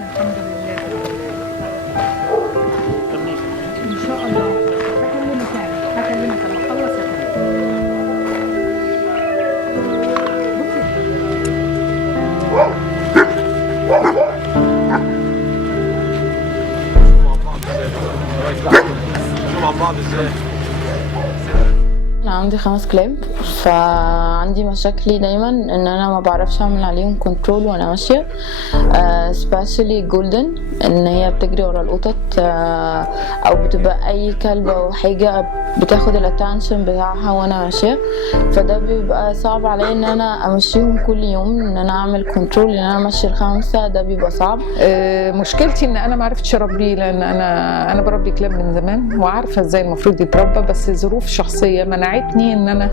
الحمد لله. ان شاء الله هكلمك لما اخلص مع بعض ازاي؟ انا عندي 5 كلاب، فعندي مشاكلي دايما ان انا ما بعرفش اعمل عليهم كنترول وانا ماشيه، سبيشالي جولدن ان هي بتجري ورا القطط، او بتبقى اي كلب او حاجه بتاخد الاتنشن بتاعها وانا ماشيه، فده بيبقى صعب عليا ان انا امشيهم كل يوم، ان انا اعمل كنترول ان انا امشي ال5 ده بيبقى صعب. مشكلتي ان انا ما عرفتش اربيه، لان انا بربي كلاب من زمان وعارفه ازاي المفروض يتربى، بس ظروف شخصيه منعتني ان انا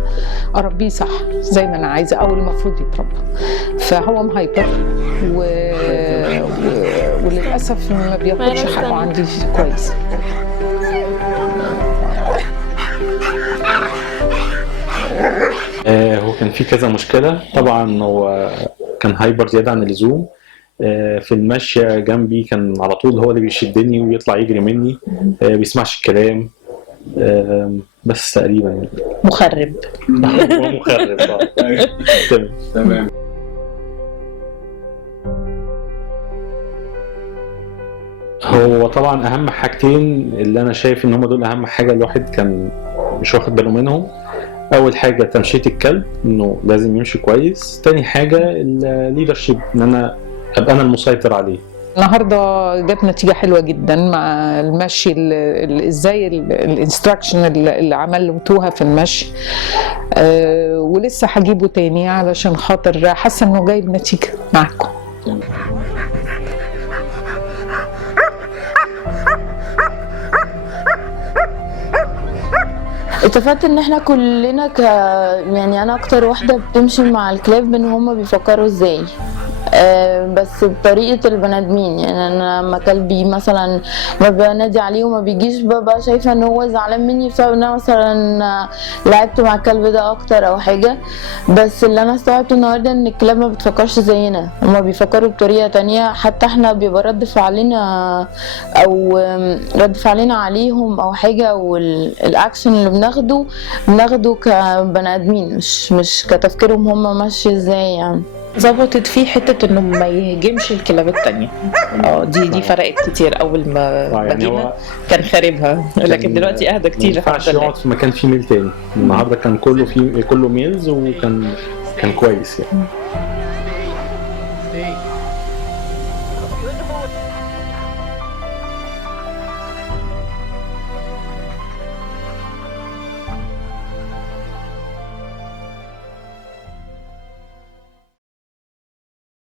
اربيه صح زي ما انا عايزه او المفروض يتربى. فهو مهايبر وللاسف ما بياخدش حقه عندي كويس. هو كان في كذا مشكلة. طبعا هو كان هايبر زيادة عن اللزوم. في المشي جنبي كان على طول هو اللي بيشدني ويطلع يجري مني، بيسمعش الكلام، بس تقريبا يعني. مخرب. هو مخرب. تمام. هو طبعا اهم حاجتين اللي انا شايف ان هم دول اهم حاجة الواحد كان مش واخد باله منهم. اول حاجه تمشيه الكلب، انه لازم يمشي كويس. تاني حاجه الليدرشيب، ان انا ابقى انا المسيطر عليه. النهارده جاب نتيجه حلوه جدا مع المشي، ازاي الانستراكشن اللي عملتوها في المشي، ولسه هجيبه تاني علشان خاطر حاسه انه جايب نتيجه معاكم. اتفقت ان احنا كلنا يعني انا اكتر واحده بتمشي مع الكلاب ان هما بيفكروا ازاي، بس بطريقه البني ادمين. يعني انا لما كلبي مثلا ما بنادي عليه وما بيجيش، ببقى شايفه ان هو زعلان مني بسبب ان انا مثلا لعبت مع الكلب ده اكتر او حاجه. بس اللي انا استوعبته النهارده ان الكلاب ما بتفكرش زينا، هما بيفكروا بطريقه تانية. حتى احنا بيبقى رد فعلنا او رد فعلنا عليهم او حاجه، والاكشن اللي بناخده كبني ادمين، مش كتفكيرهم هما ماشي ازاي. يعني ظبطت فيه حته انه ما يهجمش الكلاب التانية. دي فرقت كتير. اول ما يعني جينا كان خاربها، لكن دلوقتي اهدى كتير. ما ينفعش يقعد في مكان فيه ميل تاني. النهارده كان كله ميلز، وكان كويس يعني.